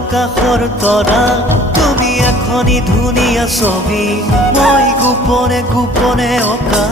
আকাশৰ তৰা তুমি এখনি ধুনীয়া ছবি মই গোপনে গোপনে অঁকা